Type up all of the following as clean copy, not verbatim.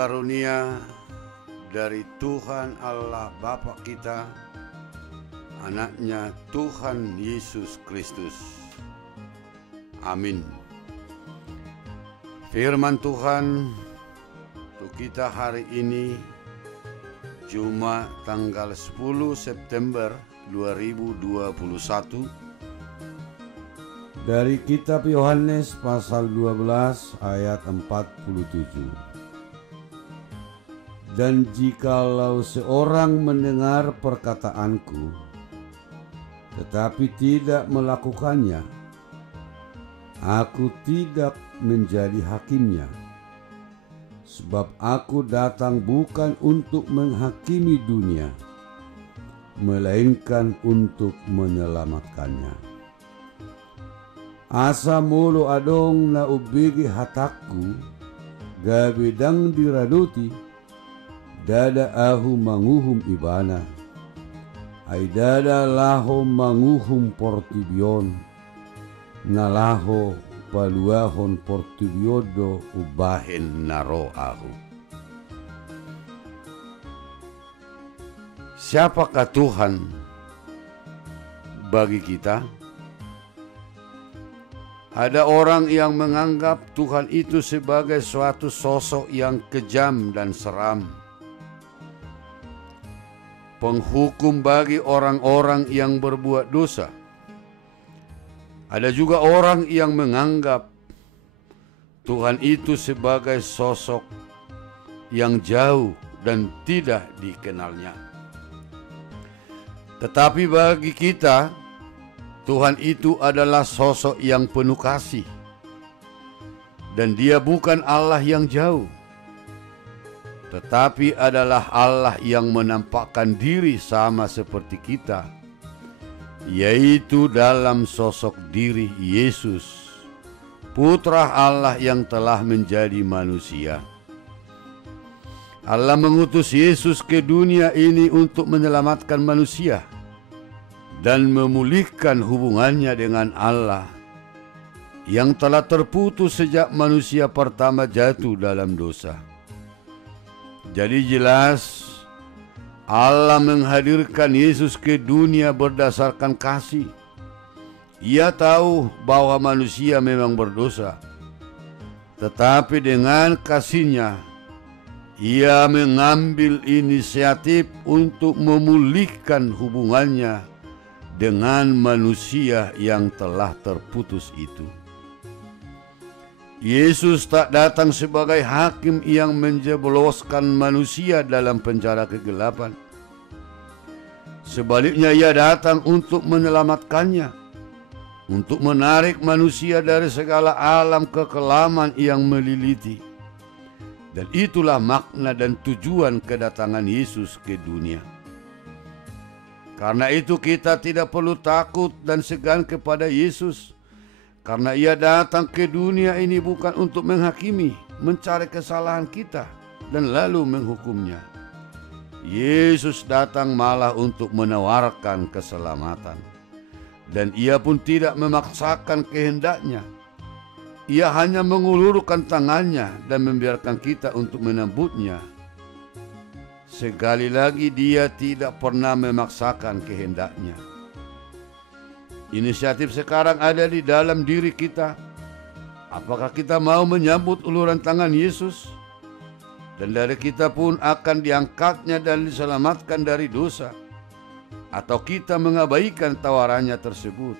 karunia dari Tuhan Allah Bapa kita, Anaknya Tuhan Yesus Kristus. Amin. Firman Tuhan untuk kita hari ini, Jumat tanggal 10 September 2021, dari kitab Yohanes pasal 12 ayat 47. Dan jikalau seorang mendengar perkataanku tetapi tidak melakukannya, aku tidak menjadi hakimnya. Sebab aku datang bukan untuk menghakimi dunia, melainkan untuk menyelamatkannya. Asa mulu adong na ubigi hatakku, gabidang diraduti, dada ahu manguhum ibana, ay dada laho manguhum portibion, nalaho paluahon portibiodo ubahen naro ahu. Siapakah Tuhan bagi kita? Ada orang yang menganggap Tuhan itu sebagai suatu sosok yang kejam dan seram, penghukum bagi orang-orang yang berbuat dosa. Ada juga orang yang menganggap Tuhan itu sebagai sosok yang jauh dan tidak dikenalnya. Tetapi bagi kita, Tuhan itu adalah sosok yang penuh kasih, dan Dia bukan Allah yang jauh, tetapi adalah Allah yang menampakkan diri sama seperti kita, yaitu dalam sosok diri Yesus, Putra Allah yang telah menjadi manusia. Allah mengutus Yesus ke dunia ini untuk menyelamatkan manusia dan memulihkan hubungannya dengan Allah yang telah terputus sejak manusia pertama jatuh dalam dosa. Jadi jelas Allah menghadirkan Yesus ke dunia berdasarkan kasih. Ia tahu bahwa manusia memang berdosa, tetapi dengan kasih-Nya Ia mengambil inisiatif untuk memulihkan hubungannya dengan manusia yang telah terputus itu. Yesus tak datang sebagai hakim yang menjebloskan manusia dalam penjara kegelapan. Sebaliknya Ia datang untuk menyelamatkannya, untuk menarik manusia dari segala alam kekelaman yang meliliti. Dan itulah makna dan tujuan kedatangan Yesus ke dunia. Karena itu kita tidak perlu takut dan segan kepada Yesus, karena Ia datang ke dunia ini bukan untuk menghakimi, mencari kesalahan kita dan lalu menghukumnya. Yesus datang malah untuk menawarkan keselamatan, dan Ia pun tidak memaksakan kehendaknya. Ia hanya mengulurkan tangannya dan membiarkan kita untuk menembutnya. Sekali lagi, Dia tidak pernah memaksakan kehendaknya. Inisiatif sekarang ada di dalam diri kita. Apakah kita mau menyambut uluran tangan Yesus? Dan dari kita pun akan diangkatnya dan diselamatkan dari dosa. Atau kita mengabaikan tawarannya tersebut,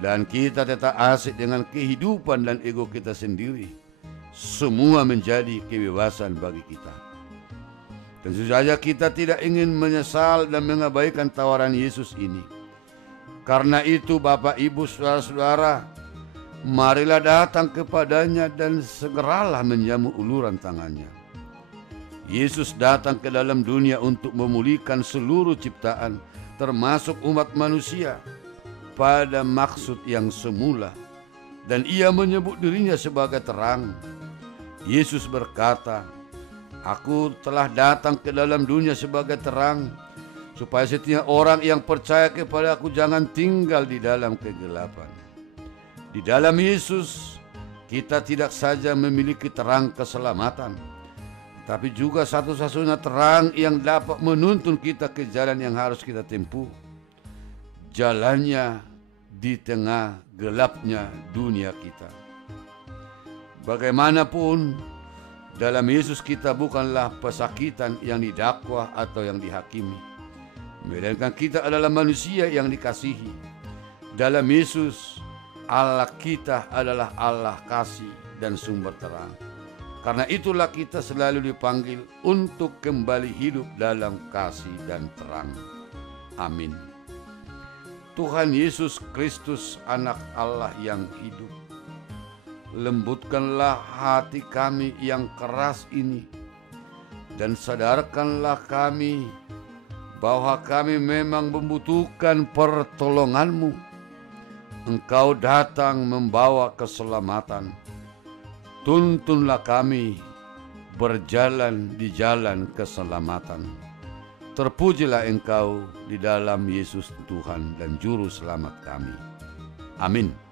dan kita tetap asik dengan kehidupan dan ego kita sendiri. Semua menjadi kebebasan bagi kita. Tentu saja kita tidak ingin menyesal dan mengabaikan tawaran Yesus ini. Karena itu Bapak, Ibu, Saudara-saudara, marilah datang kepadanya dan segeralah menyambut uluran tangannya. Yesus datang ke dalam dunia untuk memulihkan seluruh ciptaan, termasuk umat manusia, pada maksud yang semula. Dan Ia menyebut dirinya sebagai terang. Yesus berkata, Aku telah datang ke dalam dunia sebagai terang, supaya setiap orang yang percaya kepada Aku jangan tinggal di dalam kegelapan. Di dalam Yesus, kita tidak saja memiliki terang keselamatan, tapi juga satu-satunya terang yang dapat menuntun kita ke jalan yang harus kita tempuh. Jalannya di tengah gelapnya dunia kita. Bagaimanapun, dalam Yesus kita bukanlah pesakitan yang didakwa atau yang dihakimi, melainkan kita adalah manusia yang dikasihi. Dalam Yesus, Allah kita adalah Allah kasih dan sumber terang. Karena itulah kita selalu dipanggil untuk kembali hidup dalam kasih dan terang. Amin. Tuhan Yesus Kristus, Anak Allah yang hidup, lembutkanlah hati kami yang keras ini, dan sadarkanlah kami bahwa kami memang membutuhkan pertolongan-Mu. Engkau datang membawa keselamatan. Tuntunlah kami berjalan di jalan keselamatan. Terpujilah Engkau di dalam Yesus Tuhan dan Juru Selamat kami. Amin.